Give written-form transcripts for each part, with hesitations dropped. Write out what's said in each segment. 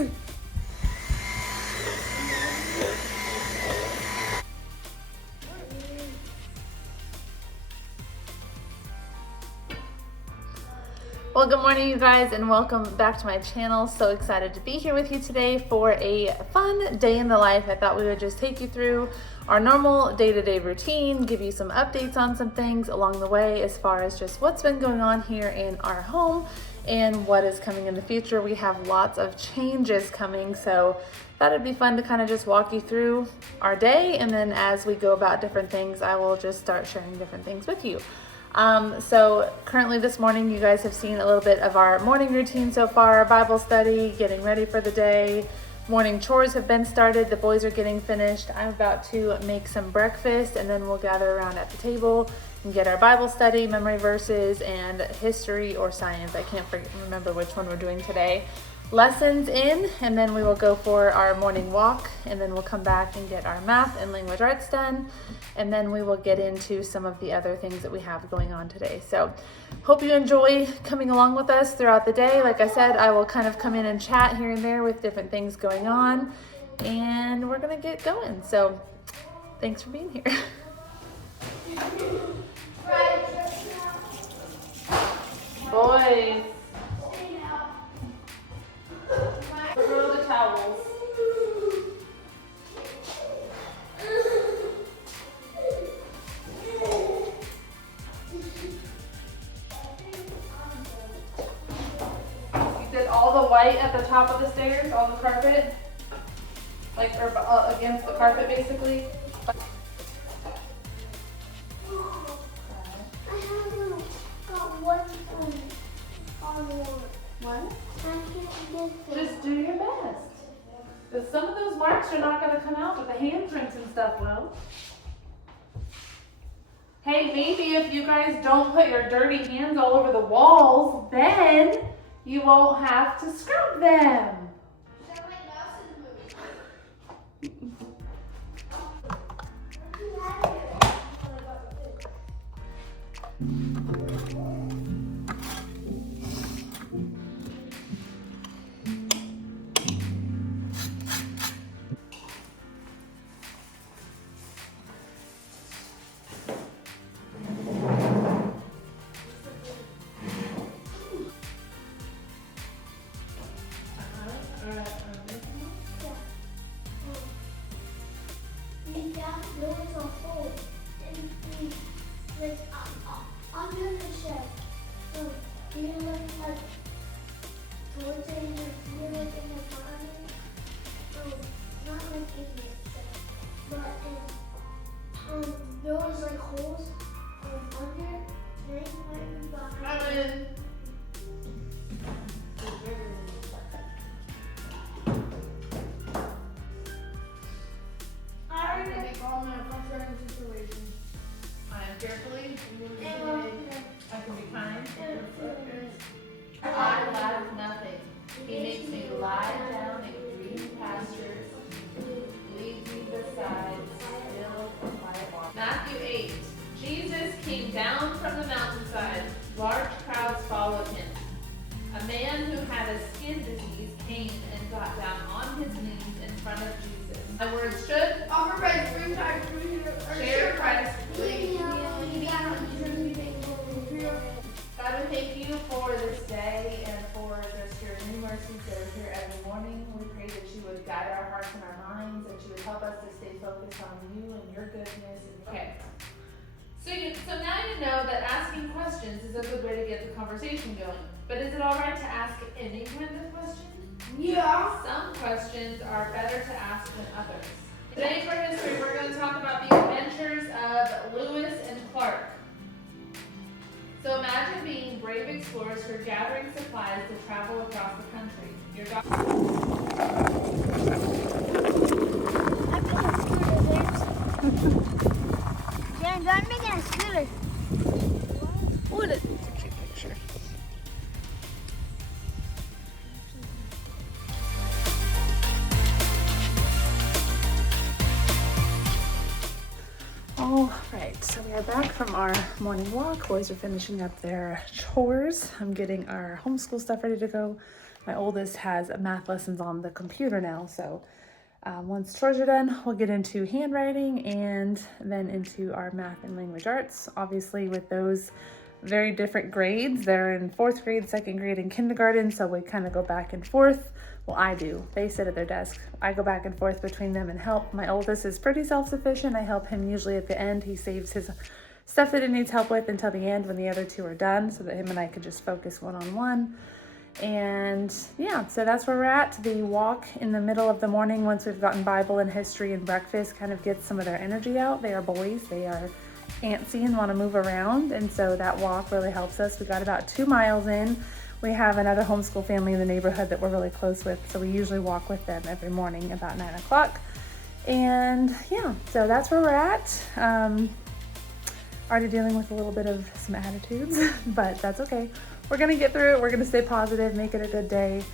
Well, good morning, you guys, and welcome back to my channel. So excited to be here with you today for a fun day in the life. I thought we would just take you through our normal day-to-day routine, give you some updates on some things along the way as far as just what's been going on here in our home and what is coming in the future. We have lots of changes coming, so thought it'd be fun to kind of just walk you through our day, and then as we go about different things, I will just start sharing different things with you. So currently this morning, you guys have seen a little bit of our morning routine so far, Bible study, getting ready for the day. Morning chores have been started. The boys are getting finished. I'm about to make some breakfast, and then we'll gather around at the table and get our Bible study, memory verses, and history or science. I can't remember which one we're doing today. Lessons in, and then we will go for our morning walk, and then we'll come back and get our math and language arts done, and then we will get into some of the other things that we have going on today. So hope you enjoy coming along with us throughout the day. Like I said, I will kind of come in and chat here and there with different things going on, and we're gonna get going. So thanks for being here. Boys, throw the towels. You did all the white at the top of the stairs, all the carpet, like or against the carpet basically. What? Just do your best. Because some of those marks are not going to come out, but the handprints and stuff will. Hey, maybe if you guys don't put your dirty hands all over the walls, then you won't have to scrub them. There was like holes under, then went behind. I make all my frustrating situations. I am carefully. I can be kind. I lack nothing. He makes me lie down in green pastures, leads me beside still and quiet waters. Matthew 8. Jesus came down from the mountainside. Large crowds followed him. A man who had a skin disease came and got down on his knees in front of Jesus. My words should Offer Christ, bring time, share Christ. God, we thank you for this day and for just your new mercies that are here every morning. We pray that you would guide our hearts and our minds, that you would help us to stay focused on you and your goodness. Okay. So now you know that asking questions is a good way to get the conversation going. But is it all right to ask any kind of question? Yeah. Some questions are better to ask than others. Today for history, we're going to talk about the adventures of Lewis and Clark. So imagine being brave explorers who are gathering supplies to travel across the country. Your James, I'm making a scooter. What? It's a cute picture. All right, so we are back from our morning walk. Boys are finishing up their chores. I'm getting our homeschool stuff ready to go. My oldest has math lessons on the computer now, so once chores are done, we'll get into handwriting and then into our math and language arts. Obviously, with those very different grades, they're in 4th grade, 2nd grade, and kindergarten, so we kind of go back and forth. Well, I do. They sit at their desk. I go back and forth between them and help. My oldest is pretty self-sufficient. I help him usually at the end. He saves his stuff that he needs help with until the end when the other two are done, so that him and I could just focus one-on-one. And yeah, so that's where we're at. The walk in the middle of the morning, once we've gotten Bible and history and breakfast, kind of gets some of their energy out. They are boys, they are antsy and want to move around, and so that walk really helps us. We got about 2 miles in. We have another homeschool family in the neighborhood that we're really close with, so we usually walk with them every morning about 9 o'clock. And yeah, so that's where we're at. Already dealing with a little bit of some attitudes, but that's okay. We're gonna get through it. We're gonna stay positive, make it a good day.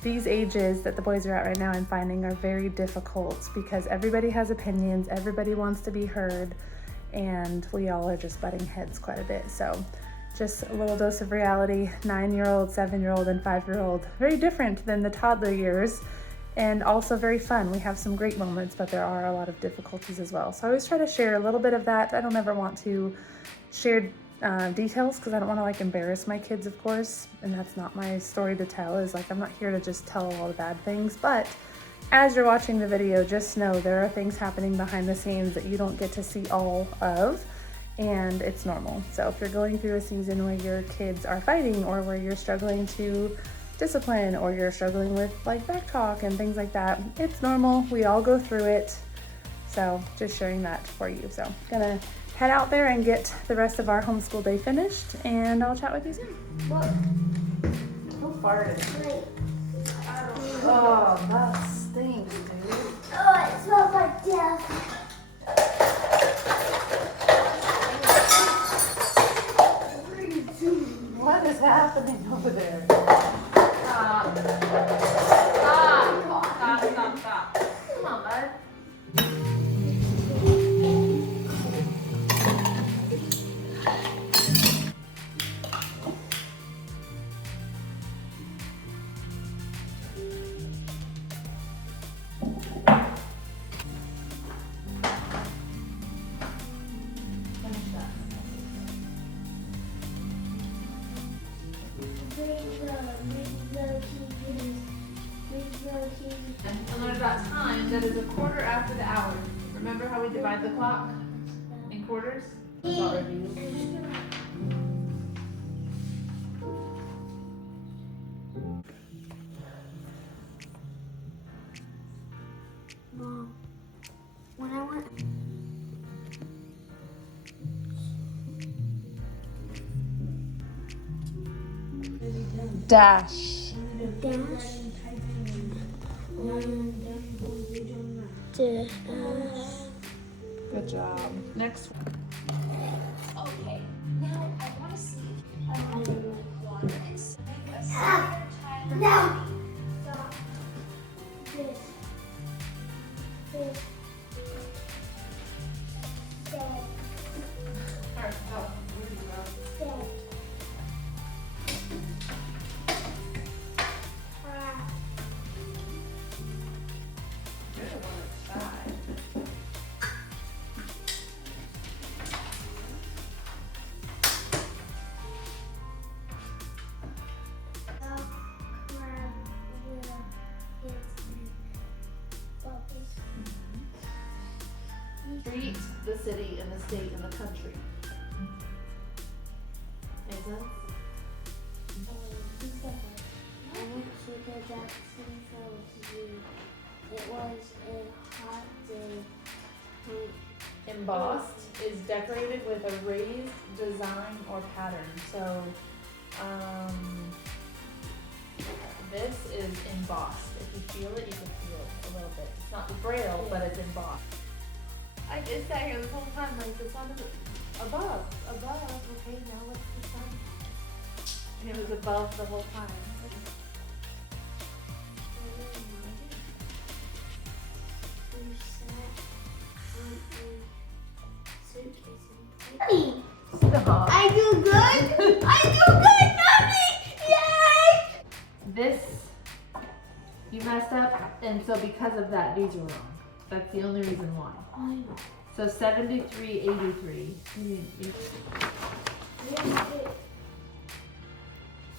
These ages that the boys are at right now, I'm finding, are very difficult because everybody has opinions, everybody wants to be heard, and we all are just butting heads quite a bit. So just a little dose of reality. 9-year-old, 7-year-old, and 5-year-old, very different than the toddler years, and also very fun. We have some great moments, but there are a lot of difficulties as well. So I always try to share a little bit of that. I don't ever want to share details because I don't want to like embarrass my kids, of course, and that's not my story to tell. Is like, I'm not here to just tell all the bad things, but as you're watching the video, just know there are things happening behind the scenes that you don't get to see all of, and it's normal. So if you're going through a season where your kids are fighting, or where you're struggling to discipline, or you're struggling with like back talk and things like that, it's normal. We all go through it. So just sharing that for you. So gonna head out there and get the rest of our homeschool day finished, and I'll chat with you soon. Look, who farted? Oh, that stinks, dude. Oh, it smells like death. What is happening over there? Stop. Stop. Come on, bud. And learn about time. That is a quarter after the hour. Remember how we divide the clock in quarters? Thought review. Mom, when I went. Dash. Good job. Next one. Okay, now I want to see water and make a Tyler. No! Stop. This. Stay. Alright, go. Where do you go? Stay. You're the one that's shy. Street, the city, and the state, and the country. Make sense? I went to the Jackson Zoo. It was a hot day. Embossed is decorated with a raised design or pattern. So, this is embossed. If you feel it, you can feel it a little bit. It's not braille, but it's embossed. I just sat here this whole time like the sun is above. Okay, now what's the sun? And it was above the whole time. We sat on a suitcase and Stop. I do good! I do good! Mommy! Yay! This You messed up, and so because of that, these are wrong. That's the only reason why. I know. So 7383.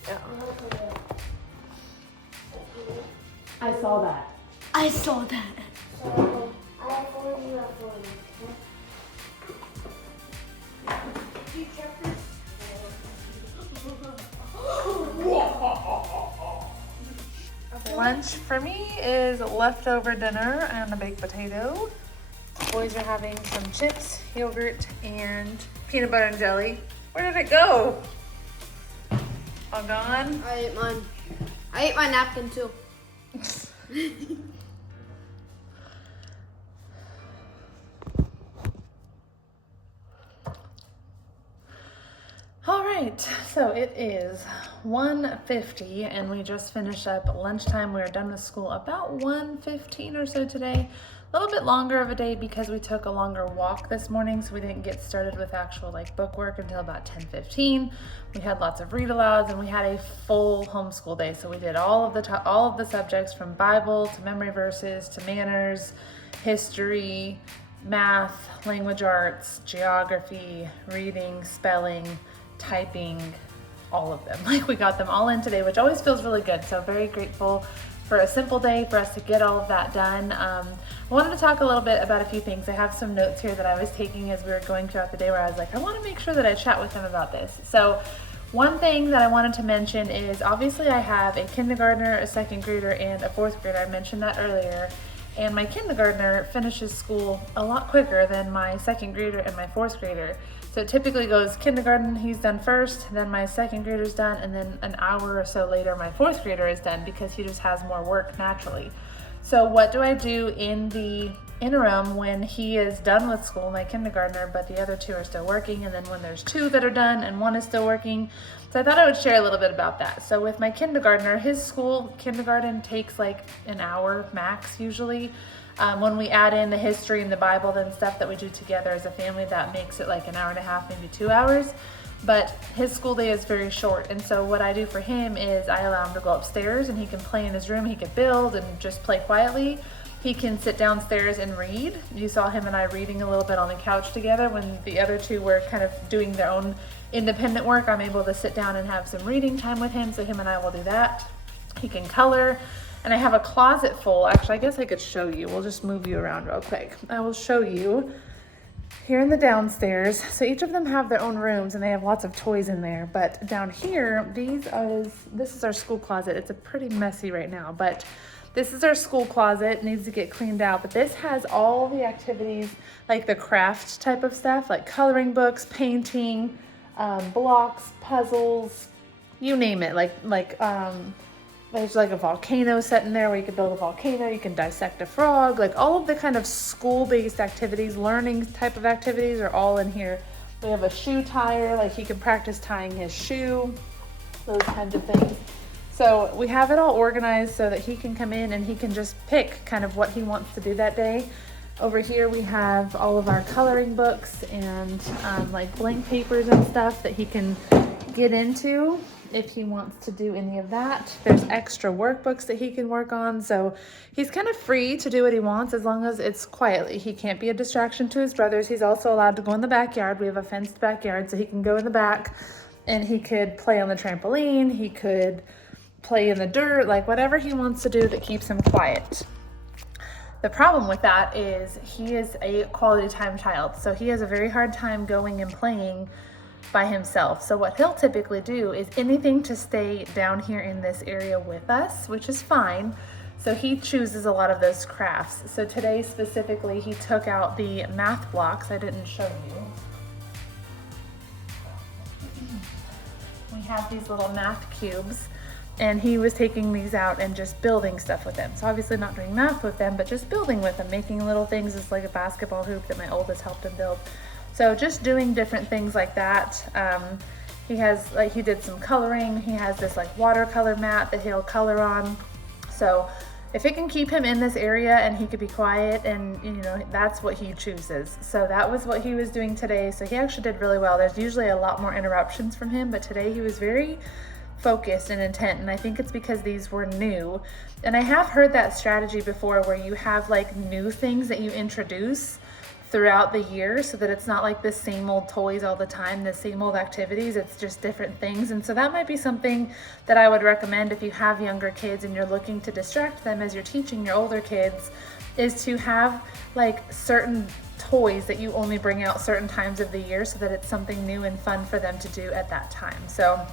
Yeah. I saw that. I saw that. So I have 40, you have 40. Did you check this? Lunch for me is leftover dinner and a baked potato. Boys are having some chips, yogurt, and peanut butter and jelly. Where did it go? All gone? I ate mine. I ate my napkin too. All right, so it is 1:50 and we just finished up lunchtime. We were done with school about 1:15 or so today. A little bit longer of a day because we took a longer walk this morning, so we didn't get started with actual book work until about 10:15. We had lots of read alouds and we had a full homeschool day. So we did all of the subjects from Bible to memory verses to manners, history, math, language arts, geography, reading, spelling, typing, all of them. We got them all in today, which always feels really good. So very grateful for a simple day for us to get all of that done. I wanted to talk a little bit about a few things. I have some notes here that I was taking as we were going throughout the day where I was like, I want to make sure that I chat with them about this. So one thing that I wanted to mention is obviously I have a kindergartner, a second grader, and a fourth grader. I mentioned that earlier. And my kindergartner finishes school a lot quicker than my second grader and my fourth grader. So it typically goes kindergarten, he's done first, then my second grader's done, and then an hour or so later my fourth grader is done because he just has more work naturally. So what do I do in the interim when he is done with school, my kindergartner, but the other two are still working, and then when there's two that are done and one is still working? So I thought I would share a little bit about that. So with my kindergartner, his kindergarten takes an hour max usually. When we add in the history and the Bible and stuff that we do together as a family, that makes it an hour and a half, maybe 2 hours. But his school day is very short. And so what I do for him is I allow him to go upstairs and he can play in his room. He can build and just play quietly. He can sit downstairs and read. You saw him and I reading a little bit on the couch together when the other two were kind of doing their own independent work. I'm able to sit down and have some reading time with him. So him and I will do that. He can color. And I have a closet full. Actually, I guess I could show you. We'll just move you around real quick. I will show you here in the downstairs. So each of them have their own rooms and they have lots of toys in there. But down here, this is our school closet. It's a pretty messy right now, but this is our school closet. It needs to get cleaned out. But this has all the activities, like the craft type of stuff, like coloring books, painting, blocks, puzzles, you name it. There's a volcano set in there where you can build a volcano, you can dissect a frog, all of the kind of school-based activities, learning type of activities are all in here. We have a shoe tire, he can practice tying his shoe, those kinds of things. So we have it all organized so that he can come in and he can just pick kind of what he wants to do that day. Over here we have all of our coloring books and blank papers and stuff that he can get into if he wants to do any of that. There's extra workbooks that he can work on. So he's kind of free to do what he wants as long as it's quietly. He can't be a distraction to his brothers. He's also allowed to go in the backyard. We have a fenced backyard, so he can go in the back and he could play on the trampoline. He could play in the dirt, whatever he wants to do that keeps him quiet. The problem with that is he is a quality time child. So he has a very hard time going and playing by himself. So what he'll typically do is anything to stay down here in this area with us, which is fine. So he chooses a lot of those crafts. So today specifically, he took out the math blocks. I didn't show you. We have these little math cubes and he was taking these out and just building stuff with them. So obviously not doing math with them, but just building with them, making little things. It's like a basketball hoop that my oldest helped him build. So just doing different things like that. He did some coloring. He has this watercolor mat that he'll color on. So if it can keep him in this area and he could be quiet and that's what he chooses. So that was what he was doing today. So he actually did really well. There's usually a lot more interruptions from him, but today he was very focused and intent. And I think it's because these were new. And I have heard that strategy before where you have like new things that you introduce throughout the year so that it's not like the same old toys all the time, the same old activities, it's just different things. And so that might be something that I would recommend if you have younger kids and you're looking to distract them as you're teaching your older kids, is to have like certain toys that you only bring out certain times of the year so that it's something new and fun for them to do at that time. So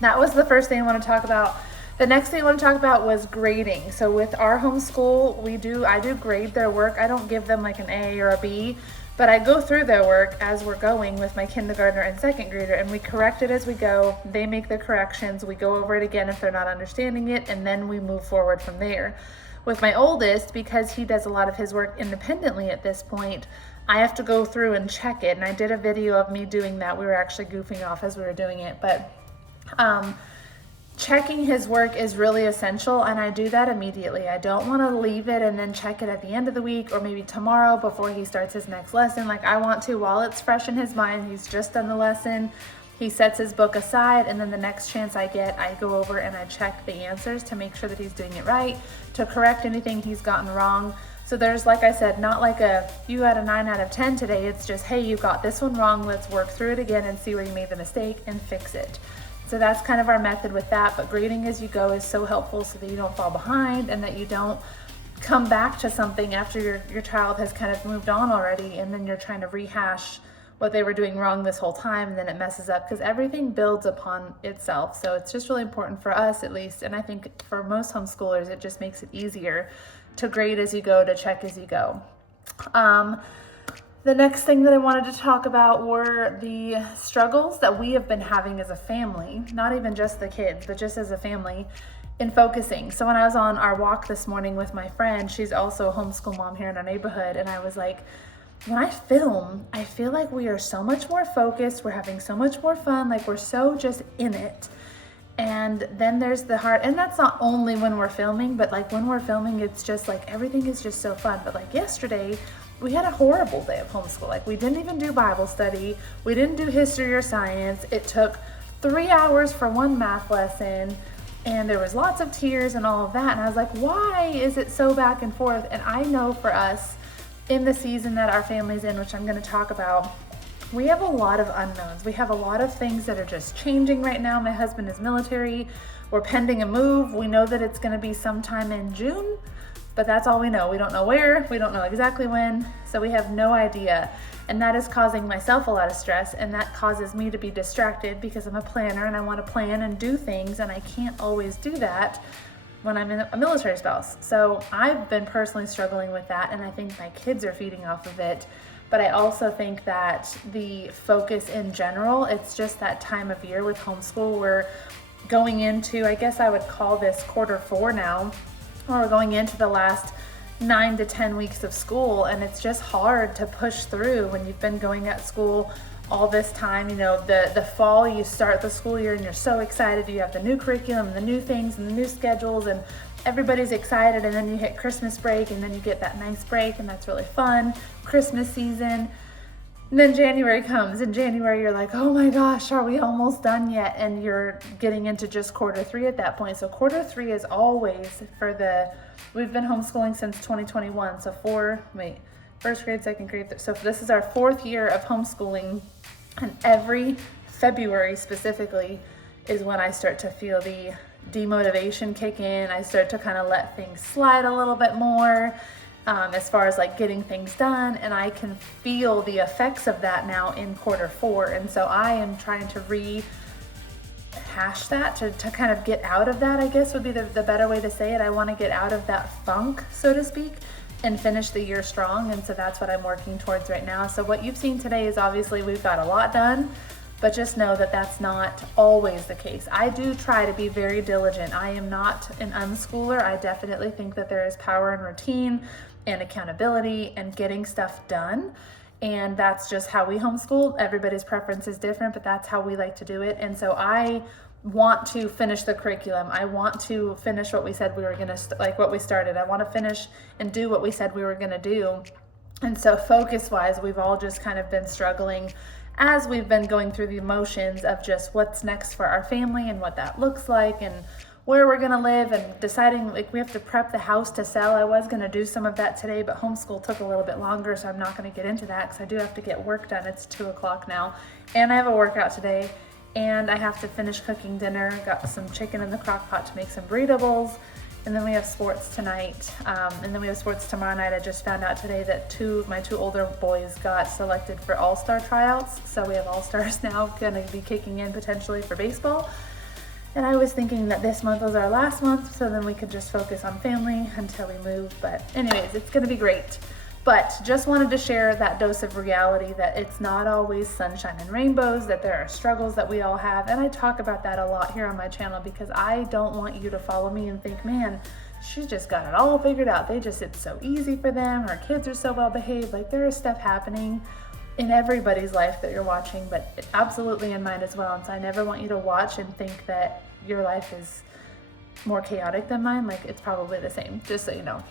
that was the first thing I want to talk about. The next thing I want to talk about was grading. So with our homeschool, I do grade their work. I don't give them like an A or a B, but I go through their work as we're going with my kindergartner and second grader, and we correct it as we go. They make the corrections. We go over it again if they're not understanding it, and then we move forward from there. With my oldest, because he does a lot of his work independently at this point, I have to go through and check it. And I did a video of me doing that. We were actually goofing off as we were doing it, but checking his work is really essential, and I do that immediately. I don't want to leave it and then check it at the end of the week or maybe tomorrow before he starts his next lesson. Like, I want to, while it's fresh in his mind, he's just done the lesson, he sets his book aside, and then the next chance I get, I go over and I check the answers to make sure that he's doing it right, to correct anything he's gotten wrong. So there's, like I said, not like you got a 9 out of 10 today. It's just, hey, you got this one wrong. Let's work through it again and see where you made the mistake and fix it. So that's kind of our method with that. But grading as you go is so helpful so that you don't fall behind and that you don't come back to something after your child has kind of moved on already, and then you're trying to rehash what they were doing wrong this whole time, and then it messes up, because everything builds upon itself. So it's just really important for us, at least, and I think for most homeschoolers, it just makes it easier to grade as you go, to check as you go. The next thing that I wanted to talk about were the struggles that we have been having as a family, not even just the kids, but just as a family, in focusing. So when I was on our walk this morning with my friend, she's also a homeschool mom here in our neighborhood, and I was like, when I film, I feel like we are so much more focused, we're having so much more fun, like we're so just in it. And then there's the hard, and that's not only when we're filming, but like when we're filming, it's just like everything is just so fun. But like yesterday, we had a horrible day of homeschool. Like, we didn't even do Bible study. We didn't do history or science. It took 3 hours for one math lesson, and there was lots of tears and all of that. And I was like, why is it so back and forth? And I know for us, in the season that our family's in, which I'm going to talk about, we have a lot of unknowns. We have a lot of things that are just changing right now. My husband is military. We're pending a move. We know that it's going to be sometime in June, but that's all we know. We don't know where, we don't know exactly when, so we have no idea. And that is causing myself a lot of stress, and that causes me to be distracted because I'm a planner and I want to plan and do things, and I can't always do that when I'm a military spouse. So I've been personally struggling with that, and I think my kids are feeding off of it. But I also think that the focus in general, it's just that time of year with homeschool. We're going into, I guess I would call this quarter 4 now, or we're going into the last 9 to 10 weeks of school, and it's just hard to push through when you've been going at school all this time. You know, the fall, you start the school year and you're so excited. You have the new curriculum and the new things and the new schedules, and everybody's excited, and then you hit Christmas break, and then you get that nice break, and that's really fun, Christmas season. And then January comes, and January you're like, oh my gosh, are we almost done yet? And you're getting into just quarter 3 at that point. So quarter 3 is always we've been homeschooling since 2021. So first grade, second grade. So this is our 4th year of homeschooling, and every February specifically is when I start to feel the demotivation kick in. I start to kind of let things slide a little bit more. As far as like getting things done, and I can feel the effects of that now in quarter 4. And so I am trying to rehash that to kind of get out of that, I guess would be the better way to say it. I want to get out of that funk, so to speak, and finish the year strong. And so that's what I'm working towards right now. So what you've seen today is obviously we've got a lot done, but just know that that's not always the case. I do try to be very diligent. I am not an unschooler. I definitely think that there is power in routine and accountability and getting stuff done. And that's just how we homeschool. Everybody's preference is different, but that's how we like to do it. And so I want to finish the curriculum. I want to finish what we said we were gonna, like what we started. I want to finish and do what we said we were gonna do. And so focus-wise, we've all just kind of been struggling as we've been going through the motions of just what's next for our family and what that looks like and where we're gonna live and deciding, like, we have to prep the house to sell. I was gonna do some of that today, but homeschool took a little bit longer, so I'm not gonna get into that because I do have to get work done. It's 2 o'clock now, and I have a workout today, and I have to finish cooking dinner. Got some chicken in the crock pot to make some burrito bowls, and then we have sports tonight, and then we have sports tomorrow night. I just found out today that my two older boys got selected for all-star tryouts, so we have all-stars now gonna be kicking in potentially for baseball. And I was thinking that this month was our last month, so then we could just focus on family until we move. But anyways, it's gonna be great. But just wanted to share that dose of reality that it's not always sunshine and rainbows, that there are struggles that we all have. And I talk about that a lot here on my channel because I don't want you to follow me and think, man, she's just got it all figured out. It's so easy for them. Her kids are so well behaved. Like, there is stuff happening in everybody's life that you're watching, but absolutely in mine as well. And so I never want you to watch and think that your life is more chaotic than mine. Like, it's probably the same, just so you know.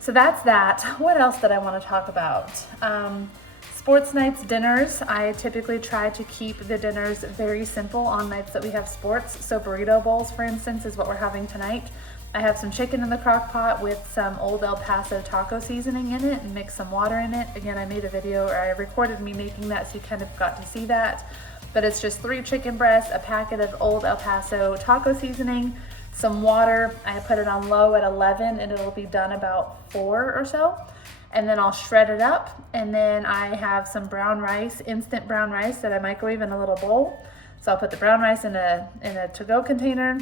So that's that. What else did I want to talk about? Sports nights, dinners. I typically try to keep the dinners very simple on nights that we have sports. So burrito bowls, for instance, is what we're having tonight. I have some chicken in the crock pot with some old El Paso taco seasoning in it and mix some water in it. Again, I made a video, or I recorded me making that, so you kind of got to see that. But it's just 3 chicken breasts, a packet of old El Paso taco seasoning, some water. I put it on low at 11 and it'll be done about 4 or so. And then I'll shred it up. And then I have some brown rice, instant brown rice that I microwave in a little bowl. So I'll put the brown rice in a to-go container,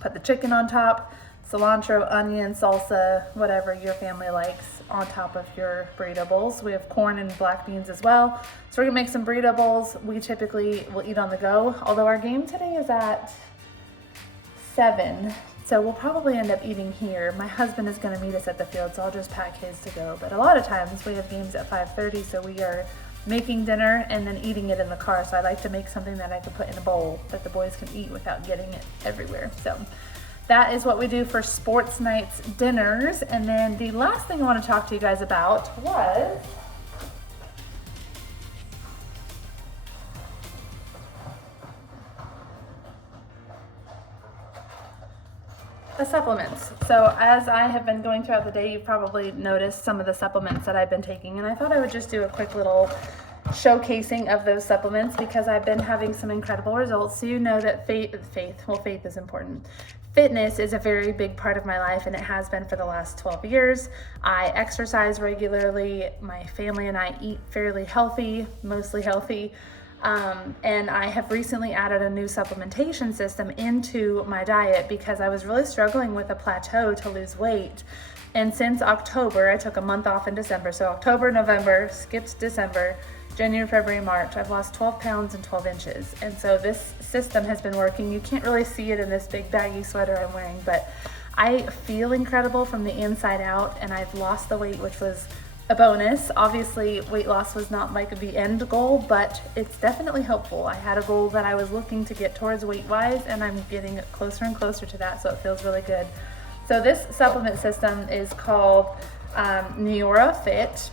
put the chicken on top, cilantro, onion, salsa, whatever your family likes on top of your burrito bowls. We have corn and black beans as well. So we're gonna make some burrito bowls. We typically will eat on the go, although our game today is at 7. So we'll probably end up eating here. My husband is gonna meet us at the field, so I'll just pack his to go. But a lot of times we have games at 5:30, so we are making dinner and then eating it in the car. So I like to make something that I can put in a bowl that the boys can eat without getting it everywhere. So that is what we do for sports nights dinners. And then the last thing I want to talk to you guys about was the supplements. So as I have been going throughout the day, you've probably noticed some of the supplements that I've been taking, and I thought I would just do a quick little showcasing of those supplements because I've been having some incredible results. So you know that faith is important. Fitness is a very big part of my life, and it has been for the last 12 years. I exercise regularly. My family and I eat fairly healthy, mostly healthy. And I have recently added a new supplementation system into my diet because I was really struggling with a plateau to lose weight. And since October, I took a month off in December. So October, November, skipped December, January, February, March, I've lost 12 pounds and 12 inches. And so this system has been working. You can't really see it in this big baggy sweater I'm wearing, but I feel incredible from the inside out, and I've lost the weight, which was a bonus. Obviously, weight loss was not like the end goal, but it's definitely helpful. I had a goal that I was looking to get towards weight-wise, and I'm getting closer and closer to that, so it feels really good. So this supplement system is called NeuroFit.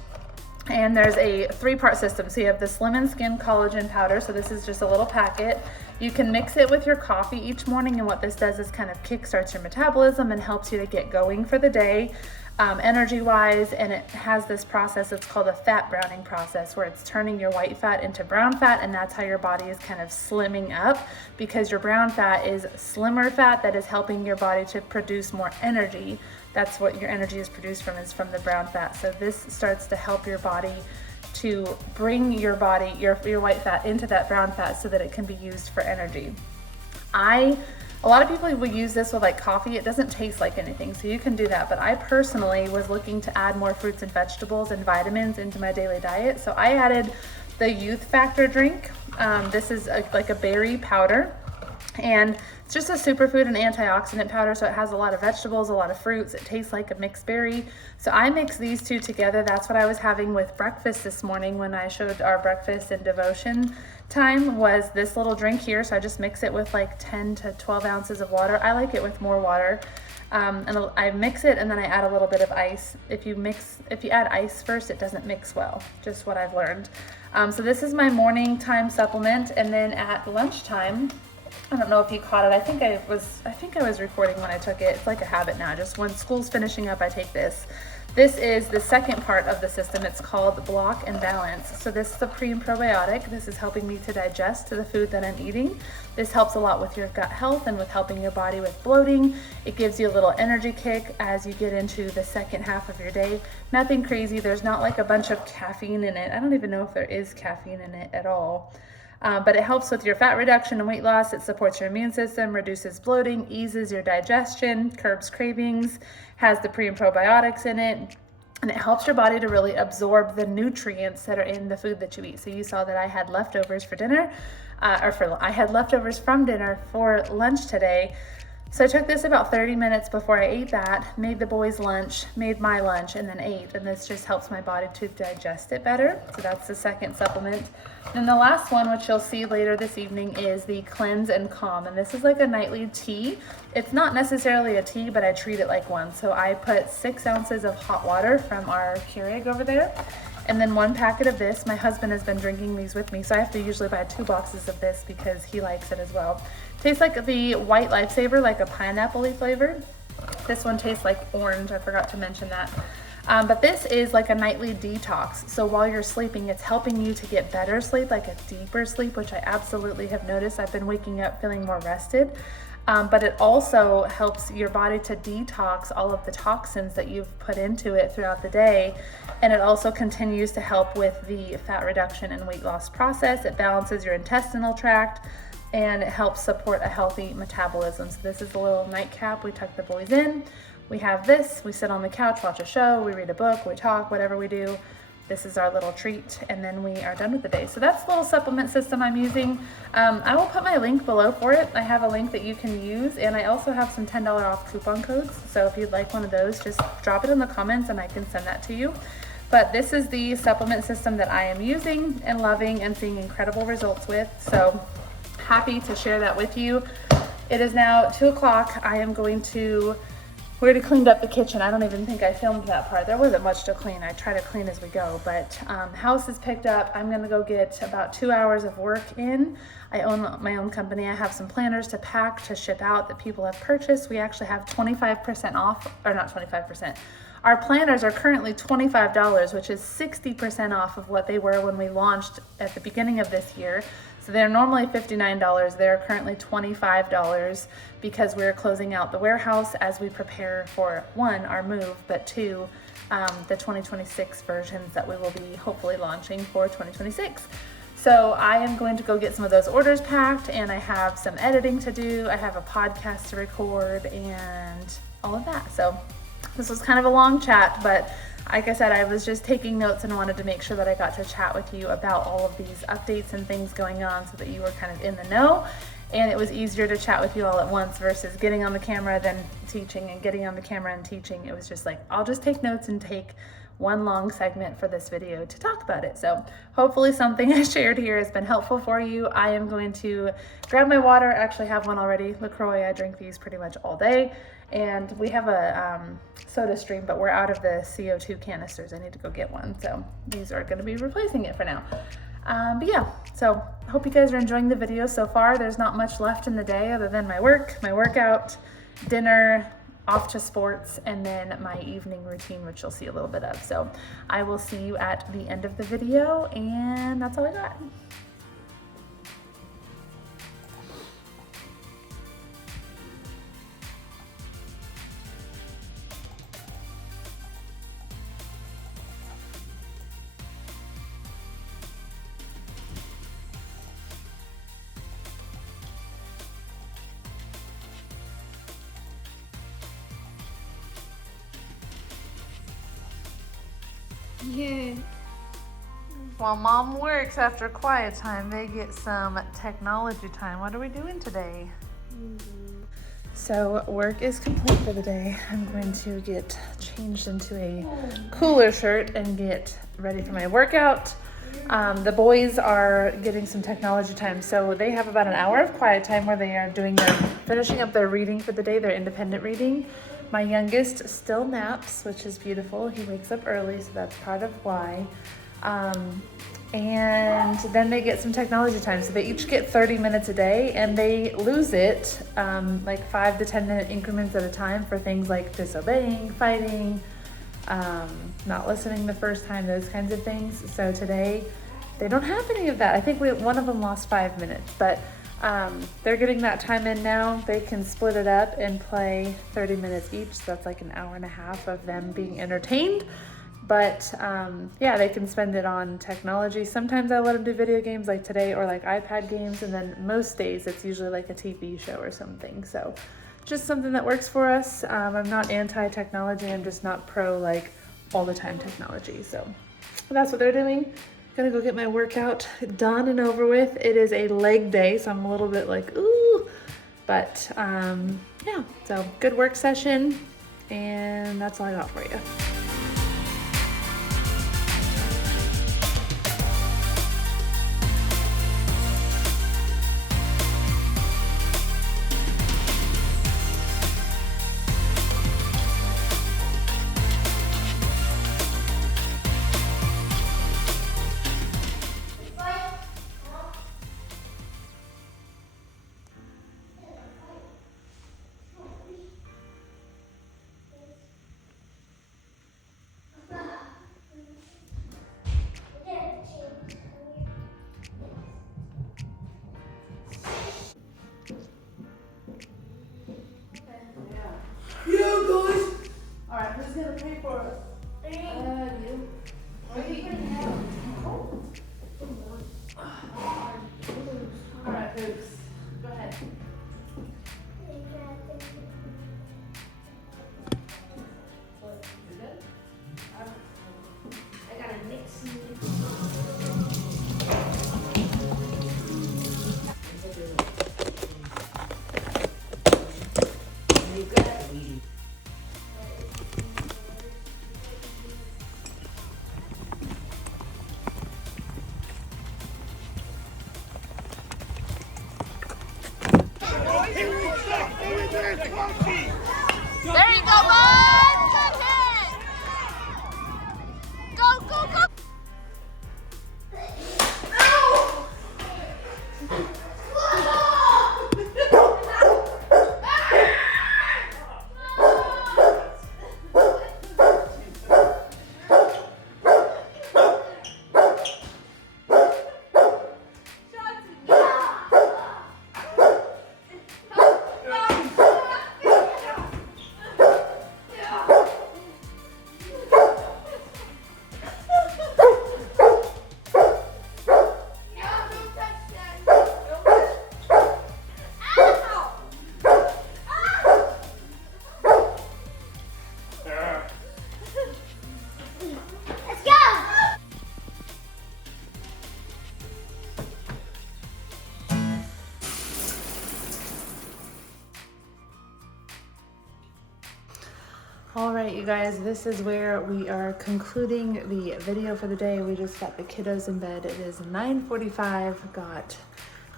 And there's a 3-part system. So you have the Slim & Skin collagen powder. So this is just a little packet. You can mix it with your coffee each morning, and what this does is kind of kickstarts your metabolism and helps you to get going for the day, energy-wise. And it has this process, it's called a fat browning process, where it's turning your white fat into brown fat, and that's how your body is kind of slimming up, because your brown fat is slimmer fat that is helping your body to produce more energy. That's what your energy is produced from, is from the brown fat. So this starts to help your body to bring your body, your white fat into that brown fat so that it can be used for energy. A lot of people will use this with like coffee. It doesn't taste like anything, so you can do that. But I personally was looking to add more fruits and vegetables and vitamins into my daily diet. So I added the Youth Factor drink. This is like a berry powder. And it's just a superfood and antioxidant powder, so it has a lot of vegetables, a lot of fruits. It tastes like a mixed berry. So I mix these two together. That's what I was having with breakfast this morning when I showed our breakfast and devotion time, was this little drink here. So I just mix it with like 10 to 12 ounces of water. I like it with more water. And I mix it and then I add a little bit of ice. If you add ice first, it doesn't mix well, just what I've learned. So this is my morning time supplement, and then at lunchtime, I don't know if you caught it. I think I was recording when I took it. It's like a habit now. Just when school's finishing up, I take this. This is the second part of the system. It's called Block and Balance. So this is a pre and probiotic. This is helping me to digest the food that I'm eating. This helps a lot with your gut health and with helping your body with bloating. It gives you a little energy kick as you get into the second half of your day. Nothing crazy. There's not like a bunch of caffeine in it. I don't even know if there is caffeine in it at all. But it helps with your fat reduction and weight loss. It supports your immune system, reduces bloating, eases your digestion, curbs cravings, has the pre and probiotics in it, and it helps your body to really absorb the nutrients that are in the food that you eat. So you saw that I had leftovers for dinner, I had leftovers from dinner for lunch today. So I took this about 30 minutes before I ate that, made the boys' lunch, made my lunch, and then ate. And this just helps my body to digest it better. So that's the second supplement. And the last one, which you'll see later this evening, is the Cleanse and Calm. And this is like a nightly tea. It's not necessarily a tea, but I treat it like one. So I put 6 ounces of hot water from our Keurig over there, and then 1 packet of this. My husband has been drinking these with me, so I have to usually buy 2 boxes of this because he likes it as well. Tastes like the White Lifesaver, like a pineapple-y flavor. This one tastes like orange. I forgot to mention that. But this is like a nightly detox. So while you're sleeping, it's helping you to get better sleep, like a deeper sleep, which I absolutely have noticed. I've been waking up feeling more rested. But it also helps your body to detox all of the toxins that you've put into it throughout the day. And it also continues to help with the fat reduction and weight loss process. It balances your intestinal tract, and it helps support a healthy metabolism. So this is a little nightcap. We tuck the boys in. We have this. We sit on the couch, watch a show, we read a book, we talk, whatever we do. This is our little treat, and then we are done with the day. So that's the little supplement system I'm using. I will put my link below for it. I have a link that you can use, and I also have some $10 off coupon codes. So if you'd like one of those, just drop it in the comments and I can send that to you. But this is the supplement system that I am using and loving and seeing incredible results with. So happy to share that with you. It is now 2 o'clock. We already cleaned up the kitchen. I don't even think I filmed that part. There wasn't much to clean. I try to clean as we go, but house is picked up. I'm gonna go get about 2 hours of work in. I own my own company. I have some planners to pack, to ship out that people have purchased. We actually have 25% off, or not 25%. Our planners are currently $25, which is 60% off of what they were when we launched at the beginning of this year. So they're normally $59. They're currently $25 because we're closing out the warehouse as we prepare for 1, our move, but 2, the 2026 versions that we will be hopefully launching for 2026. So I am going to go get some of those orders packed, and I have some editing to do. I have a podcast to record and all of that. So this was kind of a long chat, but like I said, I was just taking notes and wanted to make sure that I got to chat with you about all of these updates and things going on so that you were kind of in the know. And it was easier to chat with you all at once versus getting on the camera, then teaching, and getting on the camera and teaching. It was just like, I'll just take notes and take one long segment for this video to talk about it. So hopefully something I shared here has been helpful for you. I am going to grab my water. I actually have one already, LaCroix. I drink these pretty much all day. And we have a soda stream, but we're out of the CO2 canisters. I need to go get one. So these are going to be replacing it for now. But yeah, so I hope you guys are enjoying the video so far. There's not much left in the day other than my work, my workout, dinner, off to sports, and then my evening routine, which you'll see a little bit of. So I will see you at the end of the video, and that's all I got. Yeah. While mom works after quiet time, they get some technology time. What are we doing today? So work is complete for the day. I'm going to get changed into a cooler shirt and get ready for my workout. The boys are getting some technology time. So they have about an hour of quiet time where they are finishing up their reading for the day, their independent reading. My youngest still naps, which is beautiful. He wakes up early, so that's part of why. and then they get some technology time. So they each get 30 minutes a day, and they lose it like 5 to 10 minute increments at a time for things like disobeying, fighting, not listening the first time, those kinds of things. So today they don't have any of that. I think one of them lost 5 minutes, but they're getting that time in now. They can split it up and play 30 minutes each. So that's like an hour and a half of them being entertained. But yeah, they can spend it on technology. Sometimes I let them do video games like today, or like iPad games. And then most days it's usually like a TV show or something. So just something that works for us. I'm not anti-technology. I'm just not pro like all the time technology. So that's what they're doing. Gonna go get my workout done and over with. It is a leg day, so I'm a little bit like, ooh. But yeah, so good work session. And that's all I got for you. All right, who's gonna pay for us? You. Wait. All right, Boots. Go ahead. You good? I gotta mix There you go, bud! Good hit! Go, go, go! All right, you guys, this is where we are concluding the video for the day. We just got the kiddos in bed. It is 9:45, got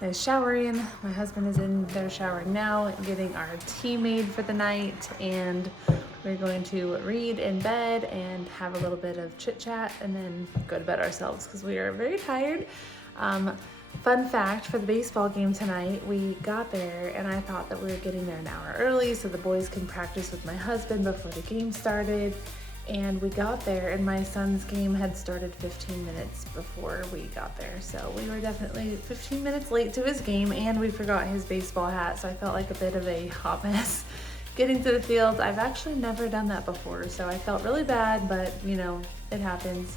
a shower in. My husband is in there showering now, getting our tea made for the night, and we're going to read in bed and have a little bit of chit chat and then go to bed ourselves because we are very tired. Fun fact, for the baseball game tonight, we got there and I thought that we were getting there an hour early so the boys can practice with my husband before the game started. And we got there and my son's game had started 15 minutes before we got there. So we were definitely 15 minutes late to his game, and we forgot his baseball hat. So I felt like a bit of a hot mess getting to the field. I've actually never done that before, so I felt really bad, but you know, it happens.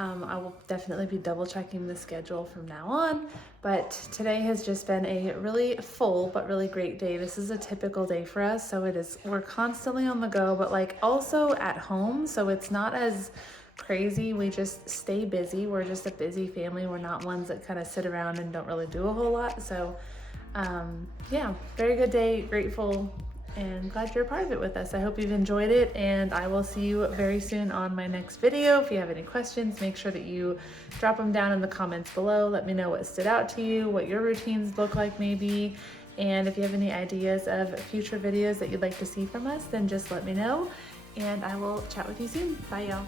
I will definitely be double checking the schedule from now on, but today has just been a really full but really great day. This is a typical day for us, so we're constantly on the go, but like also at home, so it's not as crazy. We just stay busy. We're just a busy family. We're not ones that kind of sit around and don't really do a whole lot. So yeah, very good day, grateful, and glad you're a part of it with us. I hope you've enjoyed it, and I will see you very soon on my next video. If you have any questions, make sure that you drop them down in the comments below. Let me know what stood out to you, what your routines look like maybe, and if you have any ideas of future videos that you'd like to see from us, then just let me know, and I will chat with you soon. Bye, y'all.